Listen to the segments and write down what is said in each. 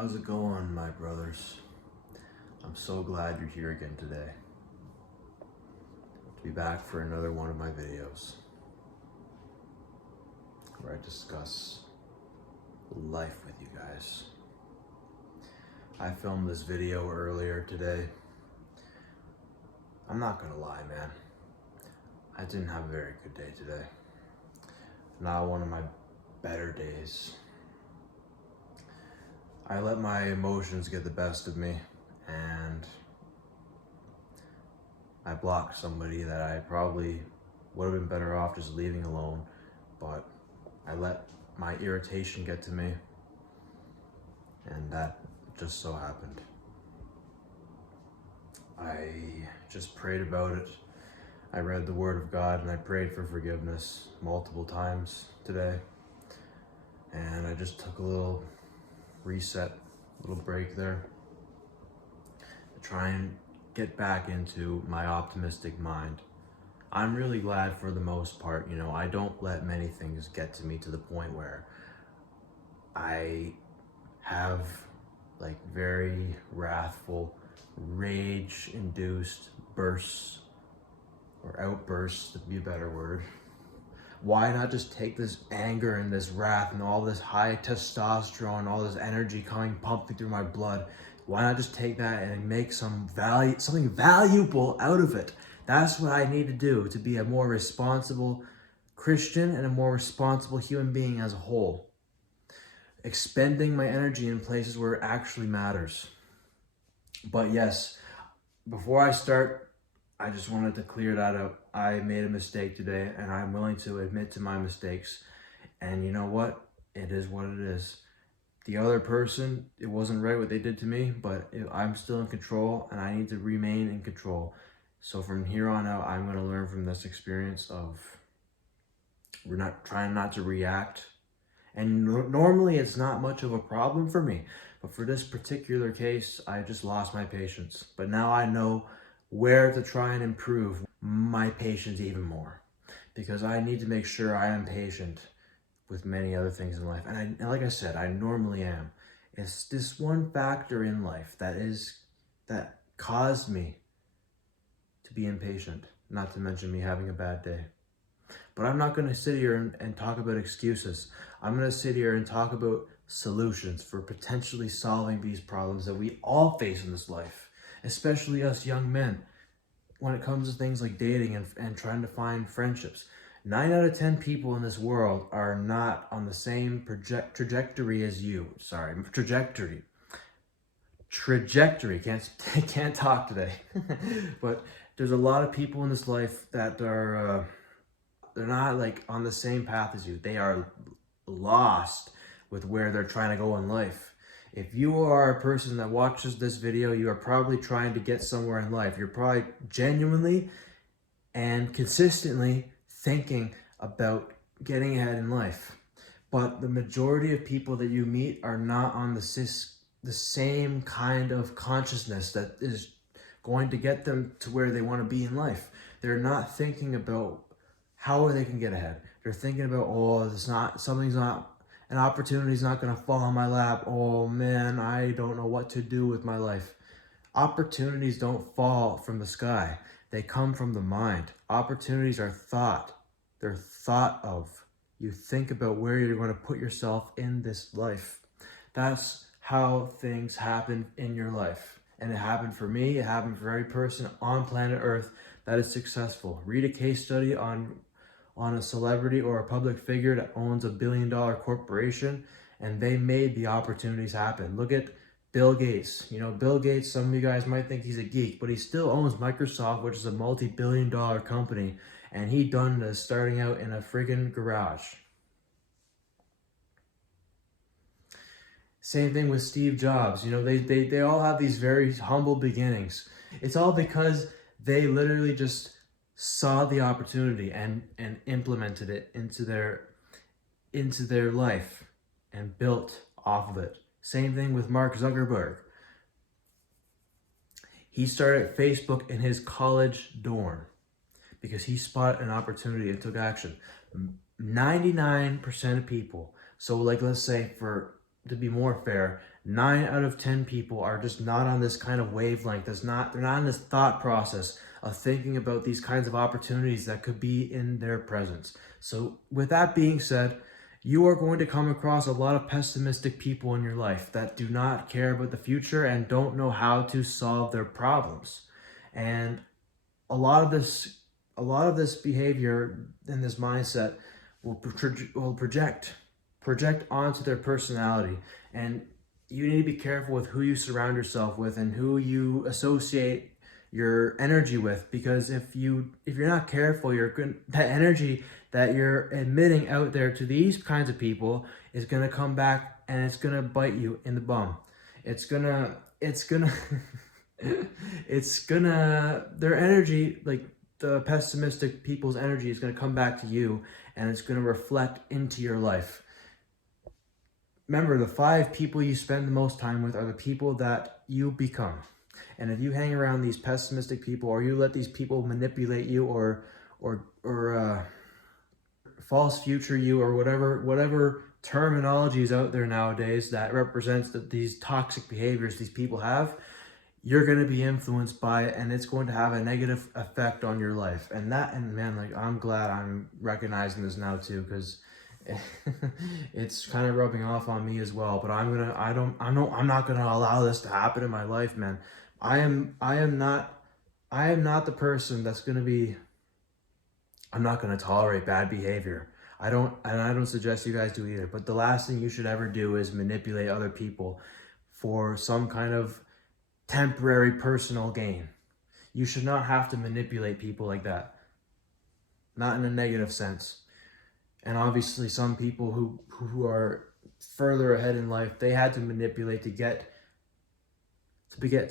How's it going, my brothers? I'm so glad you're here again today to be back for another one of my videos where I discuss life with you guys. I filmed this video earlier today. I'm not gonna lie, man. I didn't have a very good day today. Not one of my better days. I let my emotions get the best of me, and I blocked somebody that I probably would have been better off just leaving alone, but I let my irritation get to me, and that just so happened. I just prayed about it. I read the Word of God and I prayed for forgiveness multiple times today, and I just took a little reset, little break there to try and get back into my optimistic mind. I'm really glad for the most part, I don't let many things get to me to the point where I have like very wrathful, rage-induced bursts, or outbursts to be a better word. Why not just take this anger and this wrath and all this high testosterone, all this energy pumping through my blood? Why not just take that and make something valuable out of it? That's what I need to do to be a more responsible Christian and a more responsible human being as a whole. Expending my energy in places where it actually matters. But yes, before I start, I just wanted to clear that up. I made a mistake today, and I'm willing to admit to my mistakes. And you know what? It is what it is. The other person, it wasn't right what they did to me, but I'm still in control, and I need to remain in control. So from here on out, I'm going to learn from this experience of trying not to react. And normally it's not much of a problem for me. But for this particular case, I just lost my patience. But now I know where to try and improve my patience even more, because I need to make sure I am patient with many other things in life. And like I said, I normally am. It's this one factor in life that caused me to be impatient, not to mention me having a bad day. But I'm not going to sit here and talk about excuses. I'm going to sit here and talk about solutions for potentially solving these problems that we all face in this life, especially us young men, when it comes to things like dating and trying to find friendships. 9 out of 10 people in this world are not on the same trajectory as you. Sorry, trajectory. Can't talk today. But there's a lot of people in this life that are they're not like on the same path as you. They are lost with where they're trying to go in life. If you are a person that watches this video, you are probably trying to get somewhere in life. You're probably genuinely and consistently thinking about getting ahead in life. But the majority of people that you meet are not on the same kind of consciousness that is going to get them to where they want to be in life. They're not thinking about how they can get ahead. They're thinking about, an opportunity's not going to fall on my lap. Oh man, I don't know what to do with my life. Opportunities don't fall from the sky. They come from the mind. Opportunities are thought. They're thought of. You think about where you're going to put yourself in this life. That's how things happen in your life. And it happened for me. It happened for every person on planet Earth that is successful. Read a case study on a celebrity or a public figure that owns a billion-dollar corporation, and they made the opportunities happen. Look at Bill Gates. Bill Gates, some of you guys might think he's a geek, but he still owns Microsoft, which is a multi-billion-dollar company, and he done this starting out in a friggin' garage. Same thing with Steve Jobs. They all have these very humble beginnings. It's all because they literally just saw the opportunity and implemented it into their life and built off of it. Same thing with Mark Zuckerberg. He started Facebook in his college dorm because he spotted an opportunity and took action. 99% of people, so like let's say to be more fair, 9 out of 10 people are just not on this kind of wavelength. They're not in this thought process of thinking about these kinds of opportunities that could be in their presence. So with that being said, you are going to come across a lot of pessimistic people in your life that do not care about the future and don't know how to solve their problems. And a lot of this behavior and this mindset will project onto their personality. And you need to be careful with who you surround yourself with and who you associate your energy with, because if you're not careful, that energy that you're emitting out there to these kinds of people is going to come back and it's going to bite you in the bum. It's gonna their energy, like the pessimistic people's energy, is going to come back to you, and it's going to reflect into your life. Remember, the 5 people you spend the most time with are the people that you become. And if you hang around these pessimistic people, or you let these people manipulate you, or false future you, or whatever terminology is out there nowadays that represents these toxic behaviors these people have, you're going to be influenced by it, and it's going to have a negative effect on your life. And man, like, I'm glad I'm recognizing this now too, because it's kind of rubbing off on me as well. But I'm not gonna allow this to happen in my life, man. I am not the person that's gonna be. I'm not gonna tolerate bad behavior. I don't suggest you guys do either. But the last thing you should ever do is manipulate other people for some kind of temporary personal gain. You should not have to manipulate people like that. Not in a negative sense. And obviously some people who are further ahead in life, they had to manipulate to get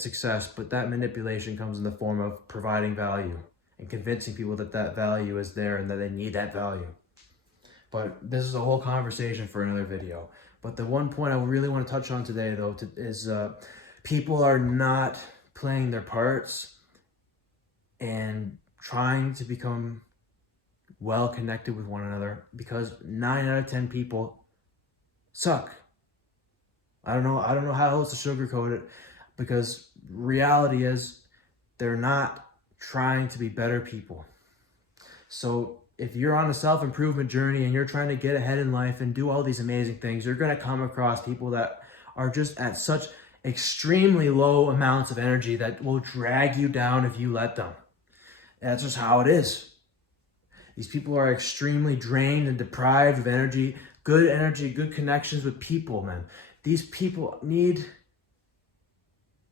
success, but that manipulation comes in the form of providing value and convincing people that value is there and that they need that value. But this is a whole conversation for another video. But the one point I really want to touch on today, though, is people are not playing their parts and trying to become well connected with one another, because 9 out of 10 people suck. I don't know how else to sugarcoat it, because reality is they're not trying to be better people. So if you're on a self-improvement journey and you're trying to get ahead in life and do all these amazing things, you're going to come across people that are just at such extremely low amounts of energy that will drag you down if you let them. That's just how it is. These people are extremely drained and deprived of energy, good connections with people, man. These people need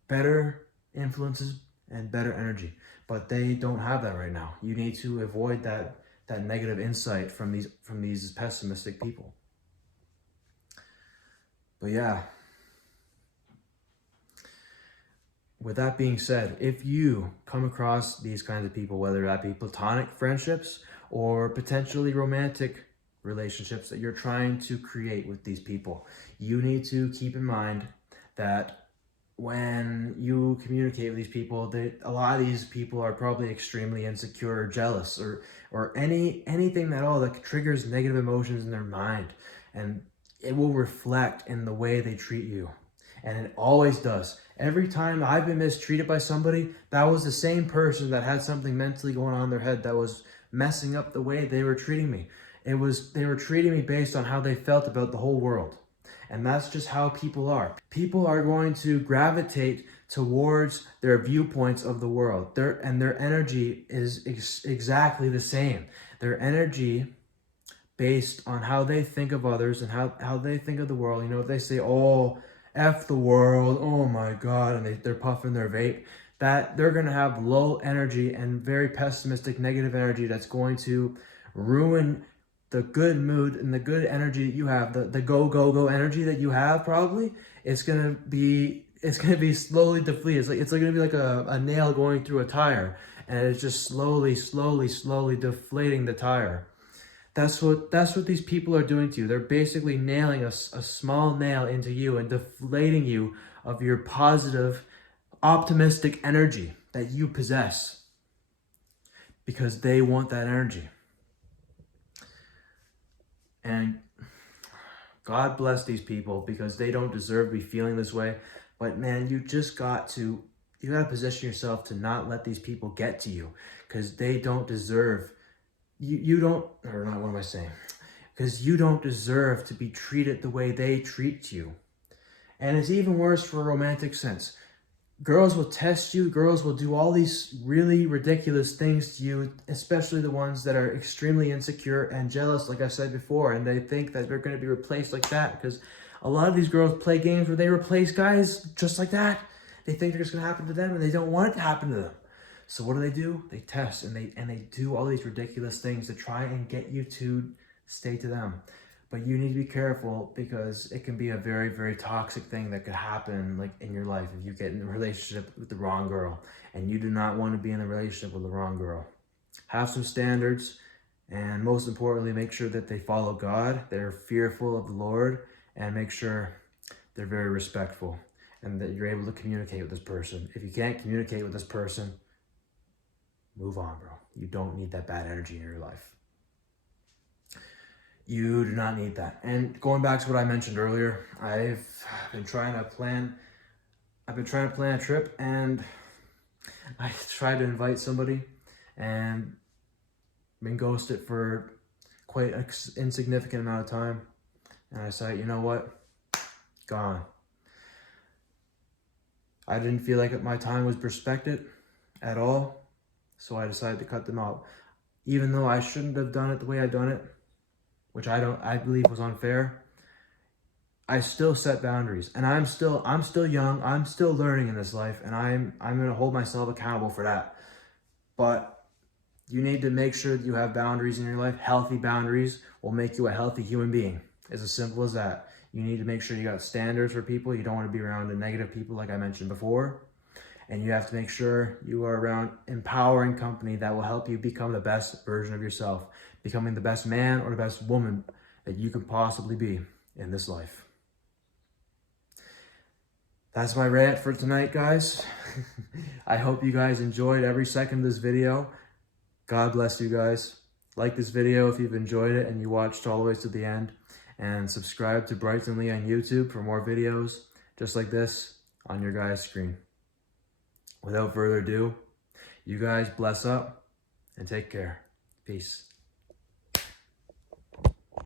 better influences and better energy, but they don't have that right now. You need to avoid that negative insight from these pessimistic people. But yeah, with that being said, if you come across these kinds of people, whether that be platonic friendships or potentially romantic relationships that you're trying to create with these people, you need to keep in mind that when you communicate with these people, a lot of these people are probably extremely insecure or jealous, or anything at all that triggers negative emotions in their mind, and it will reflect in the way they treat you. And it always does. Every time I've been mistreated by somebody, that was the same person that had something mentally going on in their head that was messing up the way they were treating me. They were treating me based on how they felt about the whole world. And that's just how people are. People are going to gravitate towards their viewpoints of the world. Their energy is exactly the same. Their energy based on how they think of others and how they think of the world. You know, if they say, oh, F the world, oh my God, and they're puffing their vape, that they're going to have low energy and very pessimistic, negative energy that's going to ruin the good mood and the good energy that you have, the go energy that you have. Probably it's gonna be slowly depleted. It's like gonna be like a nail going through a tire, and it's just slowly deflating the tire. That's what these people are doing to you. They're basically nailing a small nail into you and deflating you of your positive, optimistic energy that you possess, because they want that energy. And God bless these people because they don't deserve to be feeling this way. But man, you got to position yourself to not let these people get to you because they don't deserve, you don't, or not, what am I saying? Because you don't deserve to be treated the way they treat you. And it's even worse for a romantic sense. Girls will test you. Girls will do all these really ridiculous things to you, especially the ones that are extremely insecure and jealous, like I said before, and they think that they're going to be replaced like that because a lot of these girls play games where they replace guys just like that. They think they're just going to happen to them, and they don't want it to happen to them. So what do? They test, and they do all these ridiculous things to try and get you to stay to them. But you need to be careful because it can be a very, very toxic thing that could happen like in your life if you get in a relationship with the wrong girl, and you do not want to be in a relationship with the wrong girl. Have some standards, and most importantly, make sure that they follow God, they're fearful of the Lord, and make sure they're very respectful and that you're able to communicate with this person. If you can't communicate with this person, move on, bro. You don't need that bad energy in your life. You do not need that. And going back to what I mentioned earlier, I've been trying to plan a trip, and I tried to invite somebody and been ghosted for quite an insignificant amount of time. And I said, you know what? Gone. I didn't feel like my time was respected at all, so I decided to cut them out. Even though I shouldn't have done it the way I done it, which I believe was unfair, I still set boundaries, and I'm still young, I'm still learning in this life, and I'm going to hold myself accountable for that. But you need to make sure that you have boundaries in your life. Healthy boundaries will make you a healthy human being. It's as simple as that. You need to make sure you got standards for people. You don't want to be around the negative people like I mentioned before. And you have to make sure you are around empowering company that will help you become the best version of yourself, becoming the best man or the best woman that you could possibly be in this life. That's my rant for tonight, guys. I hope you guys enjoyed every second of this video. God bless you guys. Like this video if you've enjoyed it and you watched all the way to the end. And subscribe to Bryson Lee on YouTube for more videos just like this on your guys' screen. Without further ado, you guys bless up and take care. Peace.